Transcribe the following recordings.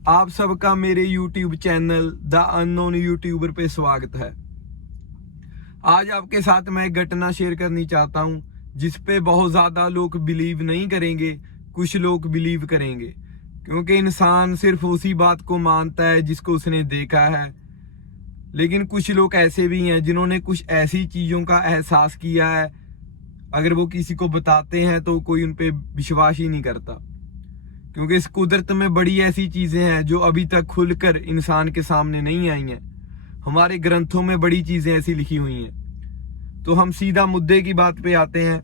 आप सबका मेरे YouTube channel the unknown YouTuber पे स्वागत है। आज आपके साथ मैं एक घटना शेयर करनी चाहता हूँ जिस पे बहुत ज़्यादा लोग बिलीव नहीं करेंगे, कुछ लोग बिलीव करेंगे, क्योंकि इंसान सिर्फ उसी बात को मानता है जिसको उसने देखा है। लेकिन कुछ लोग ऐसे भी हैं जिन्होंने कुछ ऐसी चीज़ों का एहसास किया है, अगर वो किसी को बताते हैं तो कोई उन पे विश्वास ही नहीं करता, क्योंकि इस कुदरत में बड़ी ऐसी चीजें हैं जो अभी तक खुलकर इंसान के सामने नहीं आई हैं। हमारे ग्रंथों में बड़ी चीजें ऐसी लिखी हुई हैं। तो हम सीधा मुद्दे की बात पे आते हैं।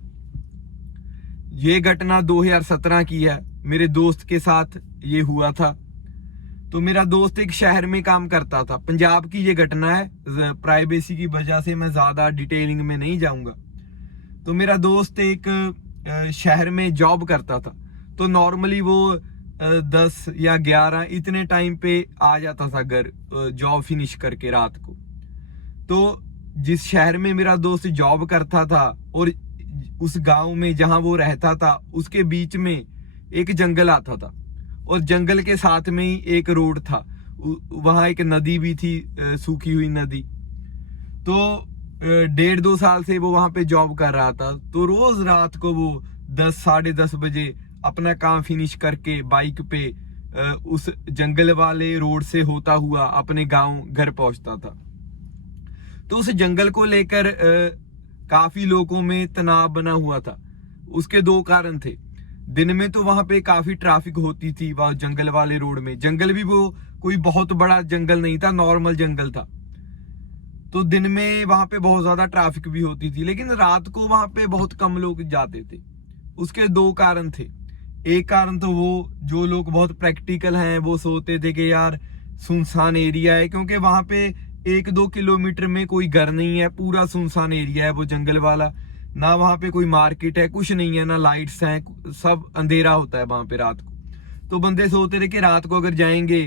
ये घटना 2017 की है, मेरे दोस्त के साथ ये हुआ था। तो मेरा दोस्त एक शहर में काम करता था, पंजाब की ये घटना है, प्राइवेसी की वजह से मैं ज्यादा डिटेलिंग में नहीं जाऊंगा। तो मेरा दोस्त एक शहर में जॉब करता था, तो नॉर्मली वो 10 या 11 इतने टाइम पे आ जाता था घर, जॉब फिनिश करके रात को। तो जिस शहर में मेरा दोस्त जॉब करता था और उस गांव में जहां वो रहता था, उसके बीच में एक जंगल आता था और जंगल के साथ में ही एक रोड था। वहां एक नदी भी थी, सूखी हुई नदी। तो 1.5-2 साल से वो वहां पे जॉब कर रहा था। तो रोज रात को वो 10-10:30 बजे अपना काम फिनिश करके बाइक पे उस जंगल वाले रोड से होता हुआ अपने गांव घर पहुंचता था। तो उस जंगल को लेकर काफी लोगों में तनाव बना हुआ था। उसके 2 कारण थे। दिन में तो वहां पे काफी ट्रैफिक होती थी वह जंगल वाले रोड में। जंगल भी वो कोई बहुत बड़ा जंगल नहीं था, नॉर्मल जंगल था। तो दिन में वहां पे बहुत ज्यादा ट्रैफिक भी होती थी, लेकिन रात को वहां पे बहुत कम लोग जाते थे। उसके 2 कारण थे। एक कारण तो वो, जो लोग बहुत प्रैक्टिकल हैं वो सोचते थे कि यार सुनसान एरिया है, क्योंकि वहां पे 1-2 किलोमीटर में कोई घर नहीं है, पूरा सुनसान एरिया है वो जंगल वाला। ना वहां पे कोई मार्केट है, कुछ नहीं है, ना लाइट्स हैं, सब अंधेरा होता है वहां पे रात को। तो बंदे सोचते रहे कि रात को अगर जाएंगे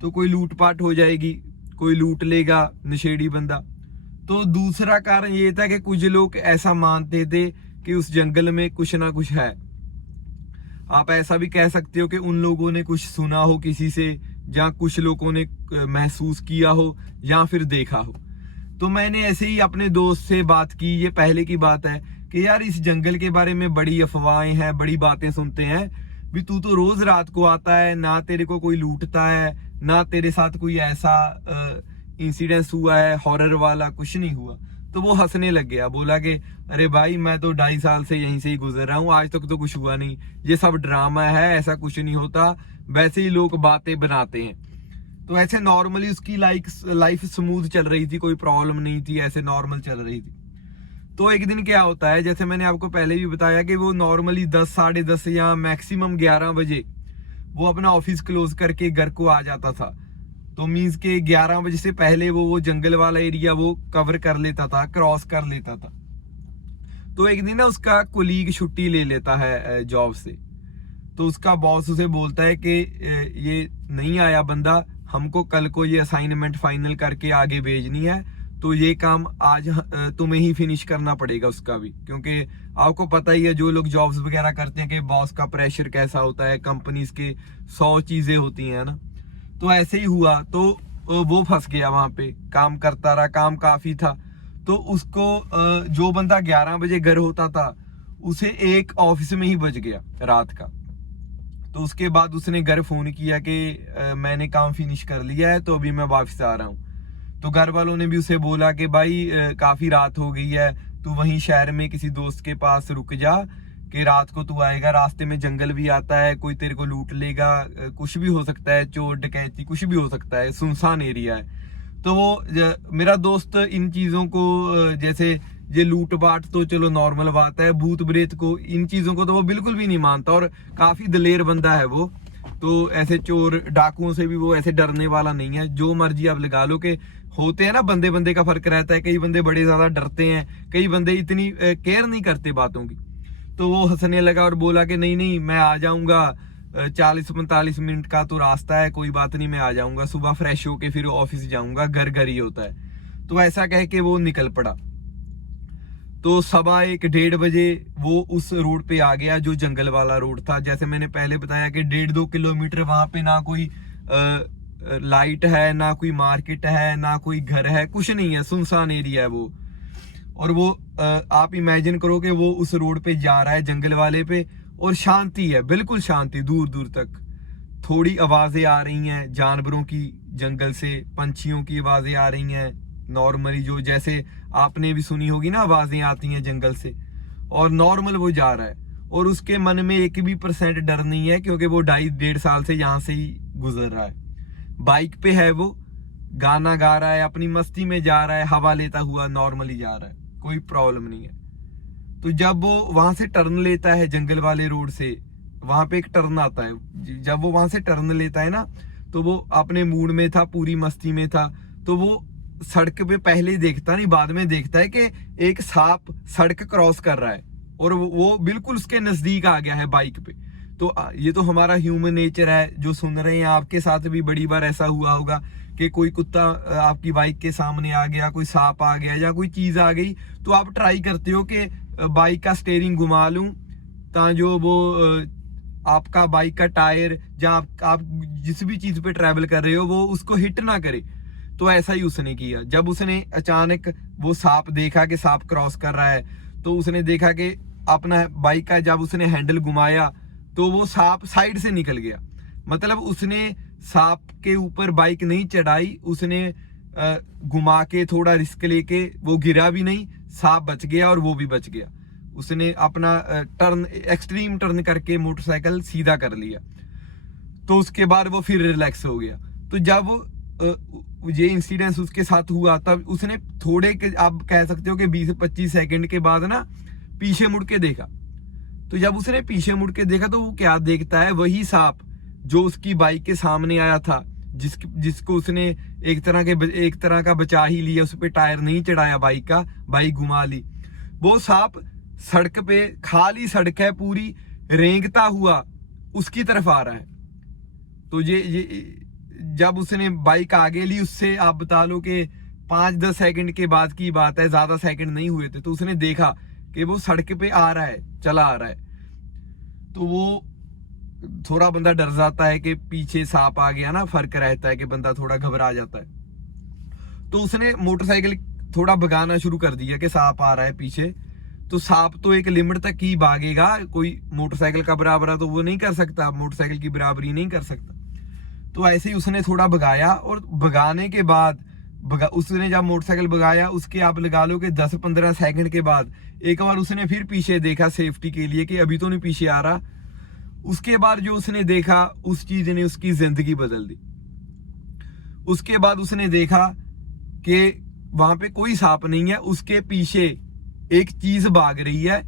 तो कोई लूटपाट हो जाएगी, कोई लूट लेगा नशेड़ी बंदा। तो दूसरा कारण ये था कि कुछ लोग ऐसा मानते थे कि उस जंगल में कुछ ना कुछ है। आप ऐसा भी कह सकते हो कि उन लोगों ने कुछ सुना हो किसी से, या कुछ लोगों ने महसूस किया हो या फिर देखा हो। तो मैंने ऐसे ही अपने दोस्त से बात की, ये पहले की बात है, कि यार इस जंगल के बारे में बड़ी अफवाहें हैं, बड़ी बातें सुनते हैं भी। तू तो रोज रात को आता है, ना तेरे को कोई लूटता है, ना तेरे साथ कोई ऐसा इंसिडेंस हुआ है हॉरर वाला, कुछ नहीं हुआ। तो वो हंसने लग गया, बोला कि अरे भाई मैं तो 2.5 साल से यहीं से ही गुजर रहा हूँ, आज तक तो कुछ हुआ नहीं, ये सब ड्रामा है, ऐसा कुछ नहीं होता, वैसे ही लोग बातें बनाते हैं। तो ऐसे नॉर्मली उसकी लाइफ स्मूथ चल रही थी, कोई प्रॉब्लम नहीं थी, ऐसे नॉर्मल चल रही थी। तो एक दिन क्या होता है, जैसे मैंने आपको पहले भी बताया कि वो नॉर्मली 10-10:30 या मैक्सिमम 11 बजे वो अपना ऑफिस क्लोज करके घर को आ जाता था। तो मीन्स के 11 बजे से पहले वो जंगल वाला एरिया वो कवर कर लेता था, क्रॉस कर लेता था। तो एक दिन ना उसका कोलीग छुट्टी ले लेता है जॉब से। तो उसका बॉस उसे बोलता है कि ये नहीं आया बंदा, हमको कल को ये असाइनमेंट फाइनल करके आगे भेजनी है, तो ये काम आज तुम्हें ही फिनिश करना पड़ेगा उसका भी। क्योंकि आपको पता ही है जो लोग जॉब्स वगैरह करते हैं कि बॉस का प्रेशर कैसा होता है, कंपनीज के 100 चीजें होती हैं ना। तो ऐसे ही हुआ। तो वो फंस गया वहां पे, काम करता रहा, काम काफी था। तो उसको जो बंदा 11 बजे घर होता था, उसे एक ऑफिस में ही बज गया रात का। तो उसके बाद उसने घर फोन किया कि मैंने काम फिनिश कर लिया है, तो अभी मैं वापस आ रहा हूँ। तो घर वालों ने भी उसे बोला कि भाई काफी रात हो गई है, तू वहीं शहर में किसी दोस्त के पास रुक जा, कि रात को तू आएगा, रास्ते में जंगल भी आता है, कोई तेरे को लूट लेगा, कुछ भी हो सकता है, चोर डकैती कुछ भी हो सकता है, सुनसान एरिया है। तो वो मेरा दोस्त इन चीजों को जैसे ये लूट पाट तो चलो नॉर्मल बात है, भूत प्रेत को, इन चीजों को तो वो बिल्कुल भी नहीं मानता, और काफी दलेर बंदा है वो। तो ऐसे चोर डाकुओं से भी वो ऐसे डरने वाला नहीं है। जो मर्जी आप लगा लो, कि होते हैं ना, बंदे बंदे का फर्क रहता है, कई बंदे बड़े ज्यादा डरते हैं, कई बंदे इतनी केयर नहीं करते बातों की। तो वो हंसने लगा और बोला कि नहीं नहीं मैं आ जाऊंगा, 40-45 मिनट का तो रास्ता है, कोई बात नहीं मैं आ जाऊंगा, सुबह फ्रेश होके फिर ऑफिस जाऊंगा, घर घर ही होता है। तो ऐसा कह के वो निकल पड़ा। तो 1:15-1:30 बजे वो उस रोड पे आ गया जो जंगल वाला रोड था। जैसे मैंने पहले बताया कि 1.5-2 किलोमीटर वहां पे ना कोई लाइट है, ना कोई मार्केट है, ना कोई घर है, कुछ नहीं है, सुनसान एरिया है वो। और वो आप इमेजिन करो कि वो उस रोड पे जा रहा है जंगल वाले पे, और शांति है, बिल्कुल शांति, दूर दूर तक। थोड़ी आवाजें आ रही हैं जानवरों की, जंगल से पंछियों की आवाजें आ रही हैं नॉर्मली, जो जैसे आपने भी सुनी होगी ना आवाजें आती हैं जंगल से, और नॉर्मल वो जा रहा है। और उसके मन में 1% डर नहीं है, क्योंकि वो 2.5 साल से यहाँ से ही गुजर रहा है। बाइक पे है वो, गाना गा रहा है, अपनी मस्ती में जा रहा है, हवा लेता हुआ नॉर्मली जा रहा है, कोई प्रॉब्लम नहीं है। तो जब वो वहां से टर्न लेता है जंगल वाले रोड से, वहां पे एक टर्न आता है, जब वो वहां से टर्न लेता है ना, तो वो अपने मूड में था, पूरी मस्ती में था। तो वो सड़क पे पहले देखता नहीं, बाद में देखता है कि एक सांप सड़क क्रॉस कर रहा है, और वो बिल्कुल उसके नजदीक आ गया है बाइक पे। तो ये तो हमारा ह्यूमन नेचर है, जो सुन रहे हैं आपके साथ भी बड़ी बार ऐसा हुआ होगा कि कोई कुत्ता आपकी बाइक के सामने आ गया, कोई सांप आ गया, या कोई चीज आ गई, तो आप ट्राई करते हो कि बाइक का स्टीयरिंग घुमा लूं, ताकि जो वो आपका बाइक का टायर, जहाँ आप जिस भी चीज पे ट्रैवल कर रहे हो, वो उसको हिट ना करे। तो ऐसा ही उसने किया। जब उसने अचानक वो सांप देखा कि सांप क्रॉस कर रहा है, तो उसने देखा कि अपना बाइक का जब उसने हैंडल घुमाया, तो वो सांप साइड से निकल गया। मतलब उसने सांप के ऊपर बाइक नहीं चढ़ाई, उसने घुमा के थोड़ा रिस्क लेके, वो गिरा भी नहीं, सांप बच गया और वो भी बच गया। उसने अपना टर्न, एक्सट्रीम टर्न करके मोटरसाइकिल सीधा कर लिया। तो उसके बाद वो फिर रिलैक्स हो गया। तो जब ये इंसिडेंस उसके साथ हुआ, तब उसने थोड़े के, आप कह सकते हो कि 20-25 सेकंड के बाद ना पीछे मुड़ के देखा। तो जब उसने पीछे मुड़ के देखा, तो वो क्या देखता है, वही सांप जो उसकी बाइक के सामने आया था, जिसको उसने एक तरह का बचा ही लिया, उस पर टायर नहीं चढ़ाया बाइक का, बाइक घुमा ली। वो सांप सड़क पे, खाली सड़क है पूरी, रेंगता हुआ उसकी तरफ आ रहा है। तो ये जब उसने बाइक आगे ली, उससे आप बता लो कि 5-10 सेकंड के बाद की बात है, ज्यादा सेकंड नहीं हुए थे। तो उसने देखा कि वो सड़क पे आ रहा है, चला आ रहा है। तो वो थोड़ा बंदा डर जाता है कि पीछे सांप आ गया ना, फर्क रहता है कि बंदा थोड़ा घबरा जाता है। तो उसने मोटरसाइकिल थोड़ा भगाना शुरू कर दिया कि सांप आ रहा है पीछे। तो सांप तो एक लिमिट तक ही भागेगा, कोई मोटरसाइकिल का बराबर तो वो नहीं कर सकता, मोटरसाइकिल की बराबरी नहीं कर सकता। तो ऐसे ही उसने थोड़ा भगाया, और भगाने के बाद उसने जब मोटरसाइकिल भगाया, उसके आप लगा लो कि 10-15 सेकंड के बाद एक बार उसने फिर पीछे देखा सेफ्टी के लिए कि अभी तो नहीं पीछे आ रहा। उसके बाद जो उसने देखा, उस चीज ने उसकी जिंदगी बदल दी। उसके बाद उसने देखा कि वहां पे कोई सांप नहीं है, उसके पीछे एक चीज भाग रही है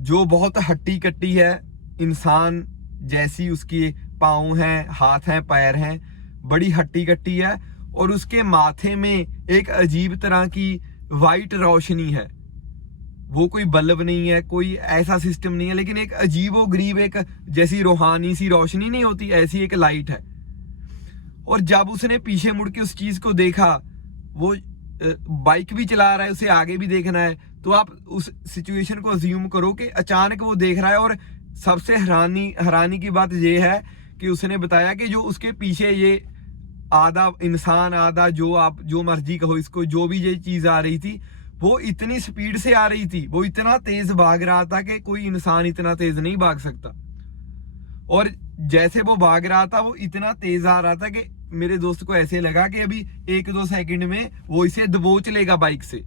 जो बहुत हट्टी कट्टी है, इंसान जैसी उसकी पाँव हैं, हाथ हैं, पैर हैं, बड़ी हट्टी कट्टी है। और उसके माथे में एक अजीब तरह की वाइट रोशनी है। वो कोई बल्ब नहीं है, कोई ऐसा सिस्टम नहीं है, लेकिन एक अजीबोगरीब, एक जैसी रूहानी सी रोशनी नहीं होती, ऐसी एक लाइट है। और जब उसने पीछे मुड़ के उस चीज को देखा, वो बाइक भी चला रहा है, उसे आगे भी देखना है। तो आप उस सिचुएशन को अज्यूम करो कि अचानक वो देख रहा है। और सबसे हैरानी की बात ये है कि उसने बताया कि जो उसके पीछे ये आधा इंसान, आधा जो आप जो मर्जी कहो इसको, जो भी ये चीज आ रही थी, वो इतनी स्पीड से आ रही थी, वो इतना तेज भाग रहा था कि कोई इंसान इतना तेज नहीं भाग सकता। और जैसे वो भाग रहा था, वो इतना तेज आ रहा था कि मेरे दोस्त को ऐसे लगा कि अभी 1-2 सेकंड में वो इसे दबोच लेगा बाइक से।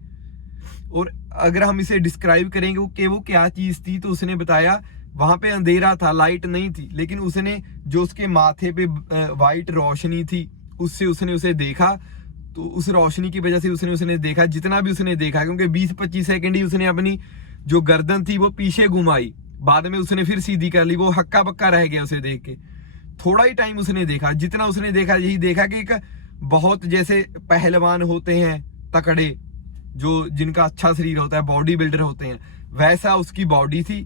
और अगर हम इसे डिस्क्राइब करेंगे कि वो क्या चीज थी, तो उसने बताया वहां पे अंधेरा था, लाइट नहीं थी, लेकिन उसने जो उसके माथे पे वाइट रोशनी थी, उससे उसने उसे देखा। तो उस रोशनी की वजह से उसने देखा जितना भी उसने देखा, क्योंकि 20-25 सेकंड ही उसने अपनी जो गर्दन थी वो पीछे घुमाई, बाद में उसने फिर सीधी कर ली। वो हक्का बक्का रह गया उसे देख के। थोड़ा ही टाइम उसने देखा, जितना उसने देखा यही देखा कि एक बहुत जैसे पहलवान होते हैं तकड़े, जो जिनका अच्छा शरीर होता है, बॉडी बिल्डर होते हैं, वैसा उसकी बॉडी थी।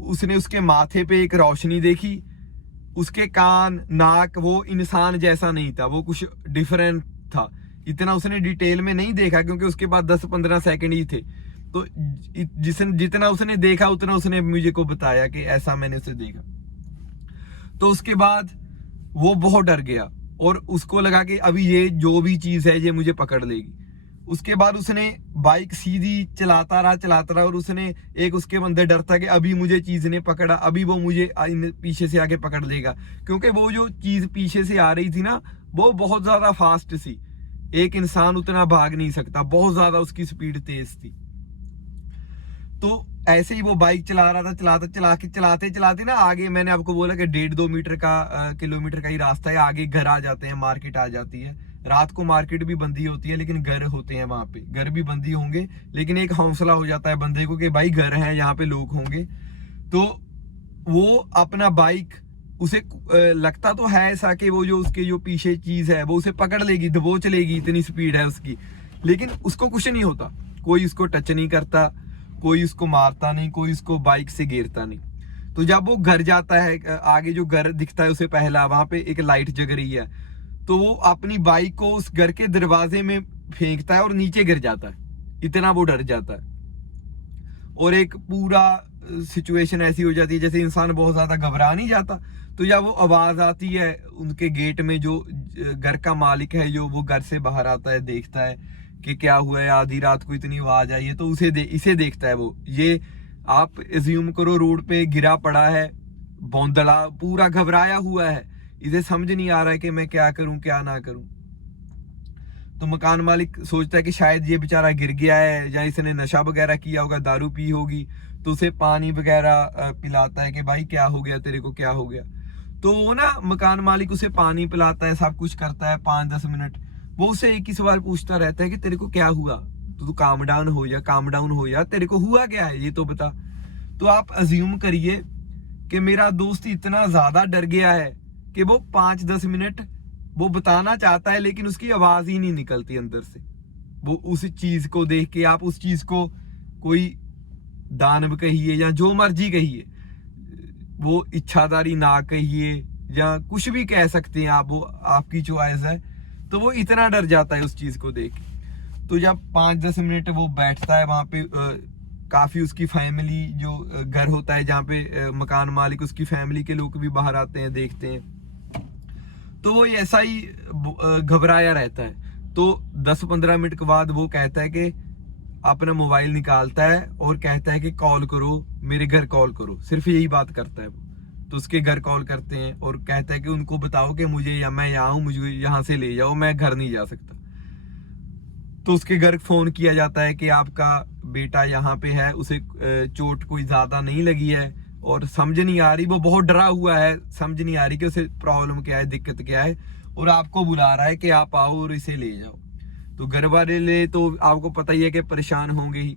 उसने उसके माथे पे एक रोशनी देखी, उसके कान, नाक, वो इंसान जैसा नहीं था, वो कुछ डिफरेंट था। इतना उसने डिटेल में नहीं देखा, क्योंकि उसके बाद 10-15 सेकंड ही थे। तो जितना उसने देखा उतना उसने मुझे को बताया कि ऐसा मैंने उसे देखा। तो उसके बाद वो बहुत डर गया। और उसको लगा कि अभी ये जो भी चीज़ है ये मुझे पकड़ लेगी। उसके बाद उसने बाइक सीधी चलाता रहा और उसने एक उसके अंदर डर था कि अभी मुझे चीज़ ने पकड़ा, अभी वो मुझे पीछे से आके पकड़ लेगा, क्योंकि वो जो चीज़ पीछे से आ रही थी ना वो बहुत ज़्यादा फास्ट सी, एक इंसान उतना भाग नहीं सकता, बहुत ज़्यादा उसकी स्पीड तेज थी। तो ऐसे ही वो बाइक चला रहा था, चलाते चलाते ना आगे, मैंने आपको बोला कि 1.5-2 मीटर का किलोमीटर का ही रास्ता है, आगे घर आ जाते हैं, मार्केट आ जाती है। रात को मार्केट भी बंदी होती है लेकिन घर होते हैं वहां पे, घर भी बंदी होंगे लेकिन एक हौसला हो जाता है बंदे को कि भाई घर है, यहाँ पे लोग होंगे। तो वो अपना बाइक, उसे लगता तो है ऐसा कि वो जो उसके जो पीछे चीज है वो उसे पकड़ लेगी, दबोच लेगी, इतनी स्पीड है उसकी, लेकिन उसको कुछ नहीं होता, कोई उसको टच नहीं करता, कोई उसको मारता नहीं, कोई उसको बाइक से गिरता नहीं। तो जब वो घर जाता है, आगे जो घर दिखता है उसे पहला, वहां पे एक लाइट जग रही है, तो वो अपनी बाइक को उस घर के दरवाजे में फेंकता है और नीचे गिर जाता है, इतना वो डर जाता है। और एक पूरा सिचुएशन ऐसी हो जाती है जैसे इंसान बहुत ज्यादा घबरा नहीं जाता। तो जब वो आवाज आती है उनके गेट में, जो घर का मालिक है जो वो घर से बाहर आता है, देखता है कि क्या हुआ है, आधी रात को इतनी आवाज आई है, तो इसे देखता है वो। ये आप एज्यूम करो रोड पे गिरा पड़ा है, बौंदला, पूरा घबराया हुआ है, इसे समझ नहीं आ रहा है कि मैं क्या करूं क्या ना करूं। तो मकान मालिक सोचता है कि शायद ये बेचारा गिर गया है या इसने नशा वगैरह किया होगा, दारू पी होगी, तो उसे पानी वगैरह पिलाता है कि भाई क्या हो गया तेरे को, क्या हो गया। तो वो ना मकान मालिक उसे पानी पिलाता है, सब कुछ करता है 5-10 मिनट। वो उसे एक ही सवाल पूछता रहता है कि तेरे को क्या हुआ, तो तू काम डाउन हो जा, तेरे को हुआ क्या है ये तो बता। तो आप अज्यूम करिए कि मेरा दोस्त इतना ज्यादा डर गया है कि वो 5-10 मिनट वो बताना चाहता है लेकिन उसकी आवाज ही नहीं निकलती अंदर से। वो उस चीज को देख के, आप उस चीज को कोई दानव कहिए या जो मर्जी कहिए, वो इच्छाधारी ना कहिए या कुछ भी कह सकते हैं आप, वो आपकी चॉइस है। तो वो इतना डर जाता है उस चीज को देख के। तो जब 5-10 मिनट वो बैठता है वहां पे, काफी उसकी फैमिली, जो घर होता है जहाँ पे मकान मालिक, उसकी फैमिली के लोग भी बाहर आते हैं, देखते हैं। तो वो ऐसा ही घबराया रहता है। तो 10-15 मिनट के बाद वो कहता है कि अपना मोबाइल निकालता है और कहता है कि कॉल करो, मेरे घर कॉल करो, सिर्फ यही बात करता है वो। तो उसके घर कॉल करते हैं और कहता है कि उनको बताओ कि मुझे, या मैं यहाँ हूँ, मुझे यहाँ से ले जाओ, मैं घर नहीं जा सकता। तो उसके घर फोन किया जाता है कि आपका बेटा यहाँ पे है, उसे चोट कोई ज्यादा नहीं लगी है और समझ नहीं आ रही, वो बहुत डरा हुआ है, समझ नहीं आ रही कि उसे प्रॉब्लम क्या है, दिक्कत क्या है, और आपको बुला रहा है कि आप आओ और इसे ले जाओ। तो घर वाले तो आपको पता ही है कि परेशान होंगे ही।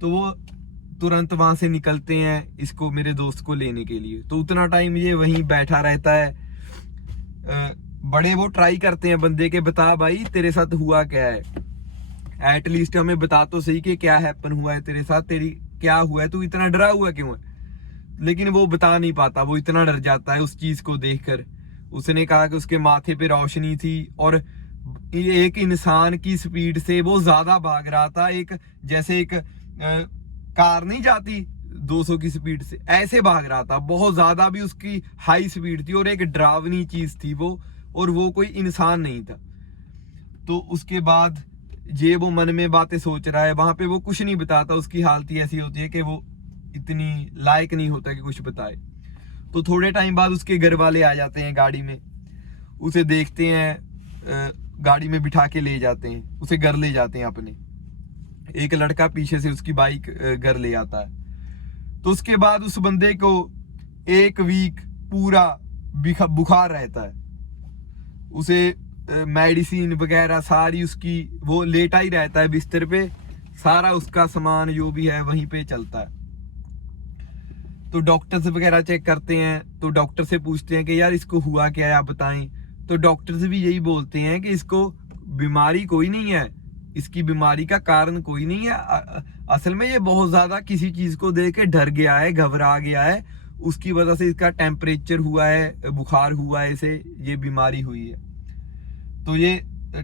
तो वो तुरंत वहां से निकलते हैं इसको, मेरे दोस्त को लेने के लिए। तो उतना टाइम ये वहीं बैठा रहता है। बड़े वो ट्राई करते हैं बंदे के, बता भाई तेरे साथ हुआ क्या है, एटलीस्ट हमें बता तो सही कि क्या हैपन हुआ है तेरे साथ, तेरी क्या हुआ है, तू इतना डरा हुआ क्यों है। लेकिन वो बता नहीं पाता, वो इतना डर जाता है उस चीज को देखकर। उसने कहा कि उसके माथे पे रोशनी थी और एक इंसान की स्पीड से वो ज्यादा भाग रहा था, एक जैसे एक कार नहीं जाती 200 की स्पीड से, ऐसे भाग रहा था, बहुत ज्यादा भी उसकी हाई स्पीड थी और एक डरावनी चीज थी वो, और वो कोई इंसान नहीं था। तो उसके बाद ये वो मन में बातें सोच रहा है, वहां पे वो कुछ नहीं बताता, उसकी हालत ही ऐसी होती है कि वो इतनी लायक नहीं होता कि कुछ बताए। तो थोड़े टाइम बाद उसके घर वाले आ जाते हैं गाड़ी में, उसे देखते हैं, गाड़ी में बिठा के ले जाते हैं, उसे घर ले जाते हैं अपने। एक लड़का पीछे से उसकी बाइक घर ले आता है। तो उसके बाद उस बंदे को 1 वीक पूरा बुखार रहता है, उसे मेडिसिन वगैरह सारी उसकी, वो लेटा ही रहता है बिस्तर पे, सारा उसका सामान जो भी है वहीं पे चलता है। तो डॉक्टर्स वगैरह चेक करते हैं, तो डॉक्टर से पूछते हैं कि यार इसको हुआ क्या है, आप बताएं। तो डॉक्टर्स भी यही बोलते हैं कि इसको बीमारी कोई नहीं है, इसकी बीमारी का कारण कोई नहीं है, असल में ये बहुत ज्यादा किसी चीज को देख के डर गया है, घबरा गया है, उसकी वजह से इसका टेम्परेचर हुआ है, बुखार हुआ है, इसे ये बीमारी हुई है। तो ये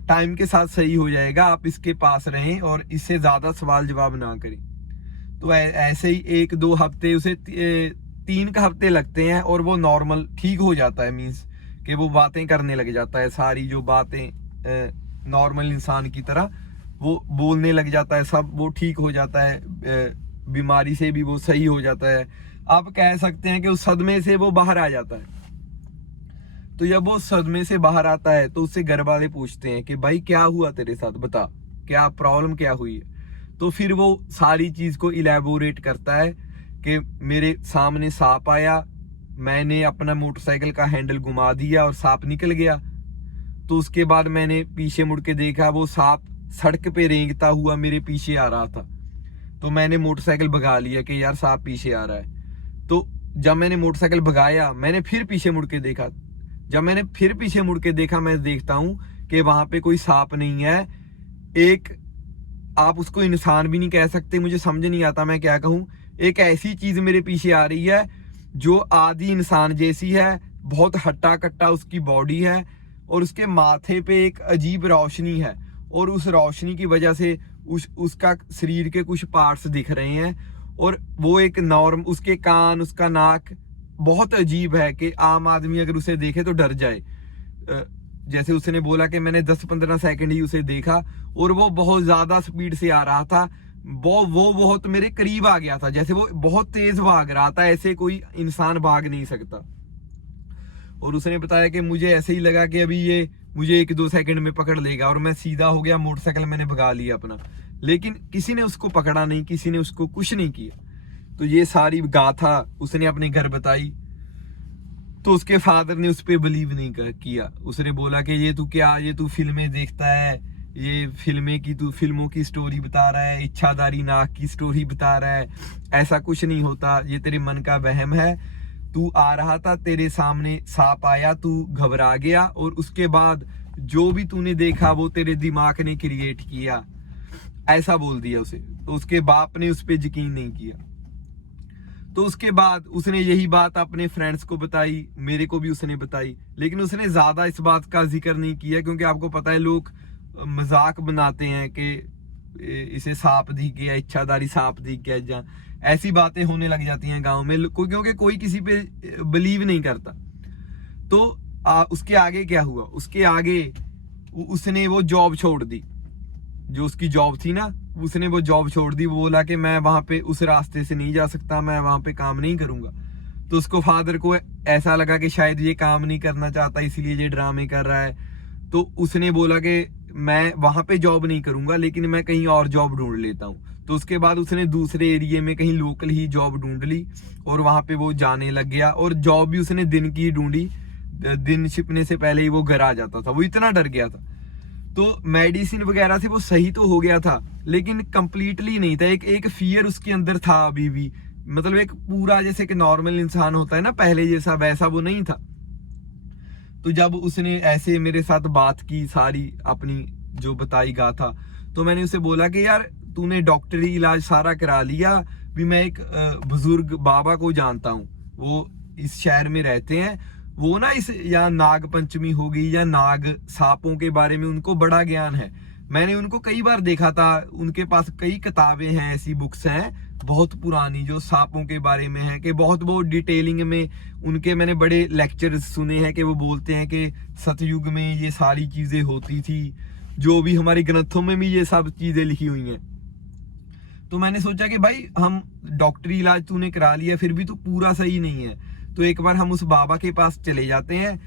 टाइम के साथ सही हो जाएगा, आप इसके पास रहें और इससे ज्यादा सवाल जवाब ना करें। तो ऐसे ही 1-2 हफ्ते, उसे 3 हफ्ते लगते हैं और वो नॉर्मल ठीक हो जाता है, मीन्स कि वो बातें करने लग जाता है, सारी जो बातें नॉर्मल इंसान की तरह वो बोलने लग जाता है, सब वो ठीक हो जाता है, बीमारी से भी वो सही हो जाता है। आप कह सकते हैं कि उस सदमे से वो बाहर आ जाता है। तो जब वो सदमे से बाहर आता है तो उससे घर वाले पूछते हैं कि भाई क्या हुआ तेरे साथ, बता क्या प्रॉब्लम क्या हुई है। तो फिर वो सारी चीज को इलेबोरेट करता है कि मेरे सामने सांप आया, मैंने अपना मोटरसाइकिल का हैंडल घुमा दिया और सांप निकल गया। तो उसके बाद मैंने पीछे मुड़ के देखा, वो सांप सड़क पे रेंगता हुआ मेरे पीछे आ रहा था। तो मैंने मोटरसाइकिल भगा लिया कि यार सांप पीछे आ रहा है। तो जब मैंने मोटरसाइकिल भगाया, मैंने फिर पीछे मुड़ के देखा। जब मैंने फिर पीछे मुड़ के देखा, मैं देखता हूं कि वहां पे कोई सांप नहीं है। एक, आप उसको इंसान भी नहीं कह सकते, मुझे समझ नहीं आता मैं क्या कहूं। एक ऐसी चीज मेरे पीछे आ रही है जो आदि इंसान जैसी है, बहुत हट्टा कट्टा उसकी बॉडी है और उसके माथे पे एक अजीब रोशनी है और उस रोशनी की वजह से उसका शरीर के कुछ पार्ट्स दिख रहे हैं और वो एक नॉर्म, उसके कान, उसका नाक बहुत अजीब है कि आम आदमी अगर उसे देखे तो डर जाए। जैसे उसने बोला कि मैंने 10-15 सेकंड ही उसे देखा और वो बहुत ज्यादा स्पीड से आ रहा था। वो बहुत मेरे करीब आ गया था, जैसे वो बहुत तेज भाग रहा था, ऐसे कोई इंसान भाग नहीं सकता। और उसने बताया कि मुझे ऐसे ही लगा कि अभी ये मुझे 1-2 सेकंड में पकड़ लेगा और मैं सीधा हो गया, मोटरसाइकिल मैंने भगा लिया अपना। लेकिन किसी ने उसको पकड़ा नहीं, किसी ने उसको कुछ नहीं किया। तो ये सारी गाथा उसने अपने घर बताई। तो उसके फादर ने उस पर बिलीव नहीं किया। उसने बोला कि ये तू फिल्में देखता है, ये तू फिल्मों की स्टोरी बता रहा है, इच्छाधारी नाग की स्टोरी बता रहा है, ऐसा कुछ नहीं होता, ये तेरे मन का वहम है। तू आ रहा था, तेरे सामने सांप आया, तू घबरा गया और उसके बाद जो भी तूने देखा वो तेरे दिमाग ने क्रिएट किया, ऐसा बोल दिया उसे। तो उसके बाप ने उस पर यकीन नहीं किया। तो उसके बाद उसने यही बात अपने फ्रेंड्स को बताई, मेरे को भी उसने बताई, लेकिन उसने ज्यादा इस बात का जिक्र नहीं किया क्योंकि आपको पता है लोग मजाक बनाते हैं कि इसे सांप दिख गया, इच्छाधारी सांप दिख गया, जहाँ ऐसी बातें होने लग जाती हैं गांव में, क्योंकि कोई किसी पे बिलीव नहीं करता। तो उसके आगे क्या हुआ, उसके आगे उसने वो जॉब छोड़ दी, जो उसकी जॉब थी ना, उसने वो जॉब छोड़ दी। वो बोला कि मैं वहां पे उस रास्ते से नहीं जा सकता, मैं वहां पे काम नहीं करूंगा। तो उसको फादर को ऐसा लगा कि शायद ये काम नहीं करना चाहता, इसीलिए ये ड्रामे कर रहा है। तो उसने बोला कि मैं वहां पे जॉब नहीं करूंगा, लेकिन मैं कहीं और जॉब ढूंढ लेता हूँ। तो उसके बाद उसने दूसरे एरिया में कहीं लोकल ही जॉब ढूंढ ली और वहां पे वो जाने लग गया। और जॉब भी उसने दिन की ढूंढी, दिन छिपने से पहले ही वो घर आ जाता था, वो इतना डर गया था। तो मेडिसिन वगैरह से वो सही तो हो गया था, लेकिन कंप्लीटली नहीं था। एक फियर उसके अंदर था अभी भी, मतलब एक पूरा जैसे कि नॉर्मल इंसान होता है ना पहले जैसा, वैसा वो नहीं था। तो जब उसने ऐसे मेरे साथ बात की, सारी अपनी जो बताई गाथा, तो मैंने उसे बोला कि यार तूने डॉक्टरी इलाज सारा करा लिया भी। मैं एक बुजुर्ग बाबा को जानता हूँ, वो इस शहर में रहते हैं। वो ना इस या नाग पंचमी होगी या नाग सांपों के बारे में उनको बड़ा ज्ञान है। मैंने उनको कई बार देखा था, उनके पास कई किताबें हैं, ऐसी बुक्स हैं बहुत पुरानी जो सांपों के बारे में है, कि बहुत डिटेलिंग में उनके मैंने बड़े लेक्चर्स सुने हैं कि वो बोलते हैं कि सतयुग में ये सारी चीजें होती थी, जो भी हमारे ग्रंथों में भी ये सब चीजें लिखी हुई हैं। तो मैंने सोचा कि भाई हम डॉक्टरी इलाज तूने करा लिया, फिर भी तू पूरा सही नहीं है, तो एक बार हम उस बाबा के पास चले जाते हैं।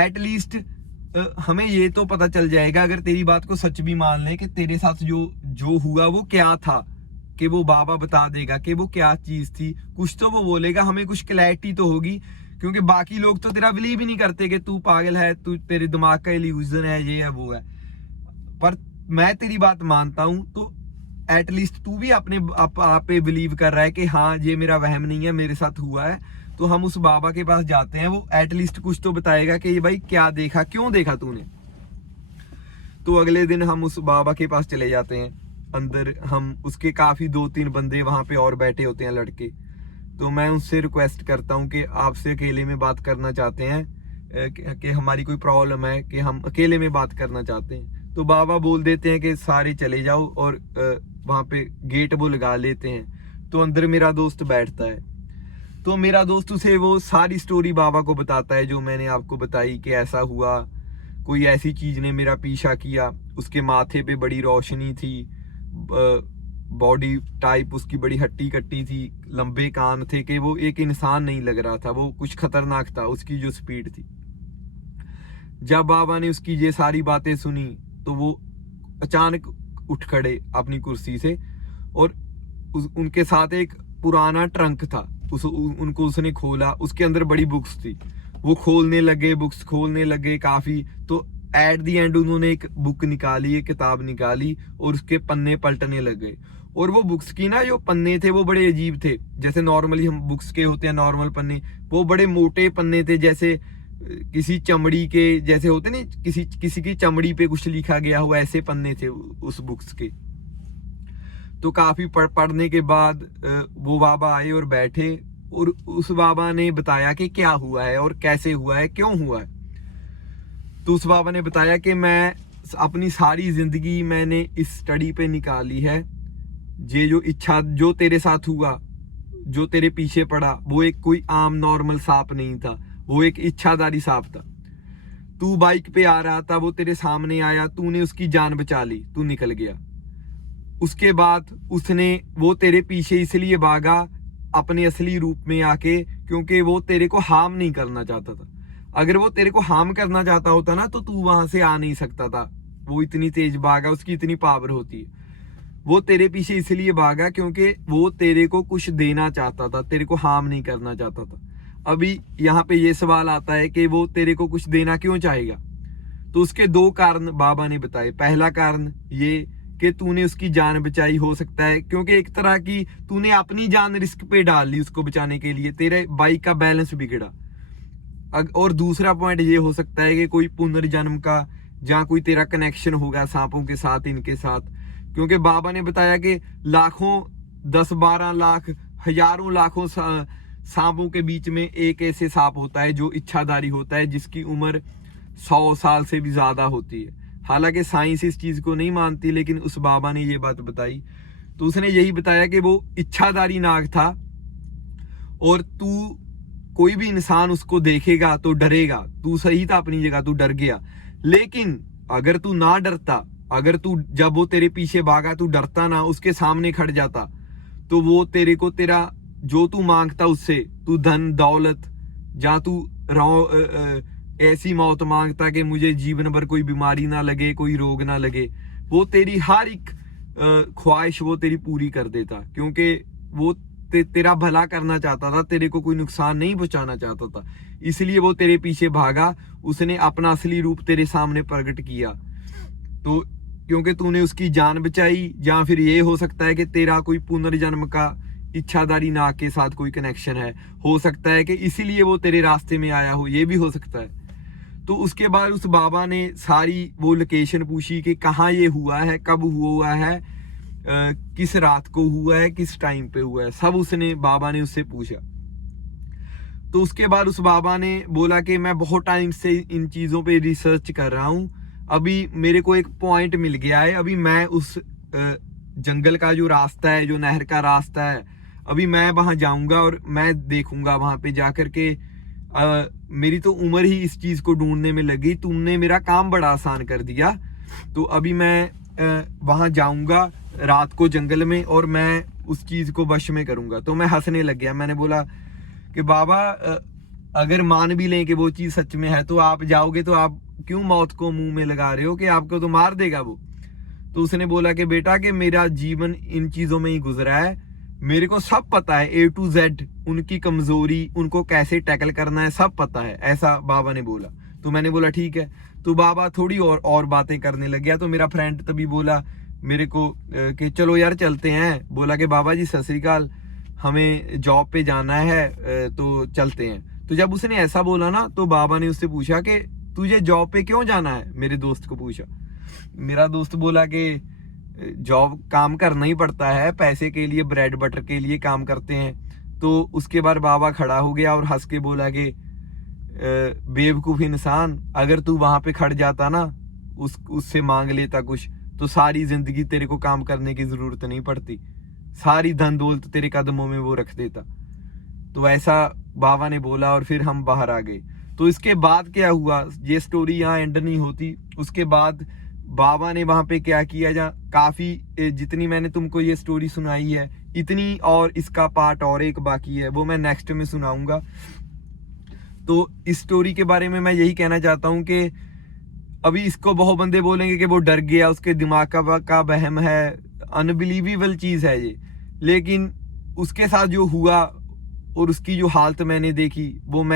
एटलीस्ट हमें ये तो पता चल जाएगा, अगर तेरी बात को सच भी मान ले, कि तेरे साथ जो हुआ वो क्या था, कि वो बाबा बता देगा कि वो क्या चीज थी, कुछ तो वो बोलेगा, हमें कुछ क्लैरिटी तो होगी। क्योंकि बाकी लोग तो तेरा बिलीव ही नहीं करते कि तू पागल है, तू तेरे दिमाग का इल्यूजन है, ये है वो है। पर मैं तेरी बात मानता हूं, तो एटलीस्ट तू भी अपने आप पे बिलीव कर रहा है कि हाँ ये मेरा वहम नहीं है, मेरे साथ हुआ है। तो हम उस बाबा के पास जाते हैं, वो एटलीस्ट कुछ तो बताएगा कि ये भाई क्या देखा, क्यों देखा तूने। तो अगले दिन हम उस बाबा के पास चले जाते हैं। अंदर हम उसके काफी 2-3 बंदे वहां पे और बैठे होते हैं, लड़के। तो मैं उससे रिक्वेस्ट करता हूँ कि आपसे अकेले में बात करना चाहते हैं, कि हमारी कोई प्रॉब्लम है, कि हम अकेले में बात करना चाहते हैं। तो बाबा बोल देते हैं कि सारे चले जाओ, और वहां पे गेट वो लगा लेते हैं। तो अंदर मेरा दोस्त बैठता है। तो मेरा दोस्त उसे वो सारी स्टोरी बाबा को बताता है जो मैंने आपको बताई कि ऐसा हुआ, कोई ऐसी चीज ने मेरा पीछा किया, उसके माथे पे बड़ी रोशनी थी, बॉडी टाइप उसकी बड़ी हट्टी कट्टी थी, लंबे कान थे कि वो एक इंसान नहीं लग रहा था, वो कुछ खतरनाक था उसकी जो स्पीड थी। जब बाबा ने उसकी ये सारी बातें सुनी तो वो अचानक उठ खड़े अपनी कुर्सी से और उनके साथ एक पुराना ट्रंक था, उनको उसने खोला, उसके अंदर बड़ी बुक्स थी, वो खोलने लगे, बुक्स खोलने लगे काफी। तो एट दी एंड उन्होंने एक बुक निकाली, एक किताब निकाली और उसके पन्ने पलटने लग गए। और वो बुक्स की ना जो पन्ने थे वो बड़े अजीब थे, जैसे नॉर्मली हम बुक्स के होते हैं नॉर्मल पन्ने, वो बड़े मोटे पन्ने थे, जैसे किसी चमड़ी के जैसे होते नहीं, किसी की चमड़ी पे कुछ लिखा गया हुआ, ऐसे पन्ने थे उस बुक्स के। तो काफी पढ़ने के बाद वो बाबा आए और बैठे और उस बाबा ने बताया कि क्या हुआ है और कैसे हुआ है, क्यों हुआ है। तो उस बाबा ने बताया कि मैं अपनी सारी जिंदगी मैंने इस स्टडी पे निकाली है, ये जो इच्छा जो तेरे साथ हुआ, जो तेरे पीछे पड़ा, वो एक कोई आम नॉर्मल सांप नहीं था, वो एक इच्छाधारी सांप था। तू बाइक पे आ रहा था, वो तेरे सामने आया, तूने उसकी जान बचा ली, तू निकल गया। उसके बाद वो तेरे पीछे इसलिए भागा अपने असली रूप में आके क्योंकि वो तेरे को हार्म नहीं करना चाहता था। अगर वो तेरे को हार्म करना चाहता होता ना तो तू वहां से आ नहीं सकता था, वो इतनी तेज भागा, उसकी इतनी पावर होती है। वो तेरे पीछे इसलिए भागा क्योंकि वो तेरे को कुछ देना चाहता था, तेरे को हार्म नहीं करना चाहता था। अभी यहाँ पे ये सवाल आता है कि वो तेरे को कुछ देना क्यों चाहेगा? तो उसके दो कारण बाबा ने बताए। पहला कारण ये कि तूने उसकी जान बचाई, हो सकता है क्योंकि एक तरह की तूने अपनी जान रिस्क पे डाल ली उसको बचाने के लिए, तेरे बाइक का बैलेंस बिगड़ा। और दूसरा पॉइंट ये हो सकता है कि कोई पुनर्जन्म का जहाँ कोई तेरा कनेक्शन होगा सांपों के साथ, इनके साथ, क्योंकि बाबा ने बताया कि लाखों 10-12 लाख हजारों लाखों सांपों के बीच में एक ऐसे सांप होता है जो इच्छाधारी होता है, जिसकी उम्र 100 साल से भी ज्यादा होती है। हालांकि साइंस इस चीज को नहीं मानती, लेकिन उस बाबा ने ये बात बताई। तो उसने यही बताया कि वो इच्छाधारी नाग था और तू कोई भी इंसान उसको देखेगा तो डरेगा। तू सही था अपनी जगह, तू डर गया, लेकिन अगर तू ना डरता, अगर तू जब वो तेरे पीछे भागा तू डरता ना, उसके सामने खड़ जाता, तो वो तेरे को तेरा जो तू मांगता उससे, तू धन दौलत, जहाँ तू ऐसी मौत मांगता कि मुझे जीवन भर कोई बीमारी ना लगे, कोई रोग ना लगे, वो तेरी हर एक ख्वाहिश वो तेरी पूरी कर देता, क्योंकि वो तेरा भला करना चाहता था, तेरे को कोई नुकसान नहीं पहुंचाना चाहता था, इसलिए वो तेरे पीछे भागा। उसने अपना असली रूप तेरे सामने प्रकट किया। तो क्योंकि तूने उसकी जान बचाई, या फिर ये हो सकता है कि तेरा कोई पुनर्जन्म का इच्छाधारी नाग के साथ कोई कनेक्शन है, हो सकता है कि इसीलिए वो तेरे रास्ते में आया हो, ये भी हो सकता है। तो उसके बाद उस बाबा ने सारी वो लोकेशन पूछी कि कहाँ ये हुआ है, कब हुआ है, किस रात को हुआ है, किस टाइम पे हुआ है, सब उसने बाबा ने उससे पूछा। तो उसके बाद उस बाबा ने बोला कि मैं बहुत टाइम से इन चीजों पे रिसर्च कर रहा हूँ, अभी मेरे को एक पॉइंट मिल गया है, अभी मैं उस जंगल का जो रास्ता है, जो नहर का रास्ता है, अभी मैं वहां जाऊंगा और मैं देखूंगा वहां पे जाकर के। मेरी तो उम्र ही इस चीज को ढूंढने में लगी, तुमने मेरा काम बड़ा आसान कर दिया। तो अभी मैं वहां जाऊंगा रात को जंगल में और मैं उस चीज को वश में करूंगा। तो मैं हंसने लग गया, मैंने बोला कि बाबा अगर मान भी लें कि वो चीज सच में है, तो आप जाओगे तो आप क्यों मौत को मुंह में लगा रहे हो कि आपको तो मार देगा वो। तो उसने बोला कि बेटा कि मेरा जीवन इन चीजों में ही गुजरा है, मेरे को सब पता है, A to Z, उनकी कमजोरी, उनको कैसे टैकल करना है, सब पता है, ऐसा बाबा ने बोला। तो मैंने बोला ठीक है। तो बाबा थोड़ी और बातें करने लग गया। तो मेरा फ्रेंड तभी बोला मेरे को कि चलो यार चलते हैं। बोला कि बाबा जी सत श्री अकाल, हमें जॉब पे जाना है तो चलते हैं। तो जब उसने ऐसा बोला ना, तो बाबा ने उससे पूछा कि तुझे जॉब पे क्यों जाना है, मेरे दोस्त को पूछा। मेरा दोस्त बोला कि जॉब काम करना ही पड़ता है, पैसे के लिए, ब्रेड बटर के लिए काम करते हैं। तो उसके बाद बाबा खड़ा हो गया और हंस के बोला कि बेवकूफ इंसान, अगर तू वहां पे खड़ जाता ना, उससे मांग लेता कुछ, तो सारी जिंदगी तेरे को काम करने की जरूरत नहीं पड़ती, सारी धन दौलत तेरे कदमों में वो रख देता। तो ऐसा बाबा ने बोला और फिर हम बाहर आ गए। तो इसके बाद क्या हुआ, ये स्टोरी यहाँ एंड नहीं होती। उसके बाद बाबा ने वहां पे क्या किया, जहाँ काफी जितनी मैंने तुमको ये स्टोरी सुनाई है इतनी, और इसका पार्ट और एक बाकी है, वो मैं नेक्स्ट में सुनाऊंगा। तो इस स्टोरी के बारे में मैं यही कहना चाहता हूँ कि अभी इसको बहुत बंदे बोलेंगे कि वो डर गया, उसके दिमाग का वहम है, अनबिलीवेबल चीज है ये, लेकिन उसके साथ जो हुआ और उसकी जो हालत मैंने देखी वो मैं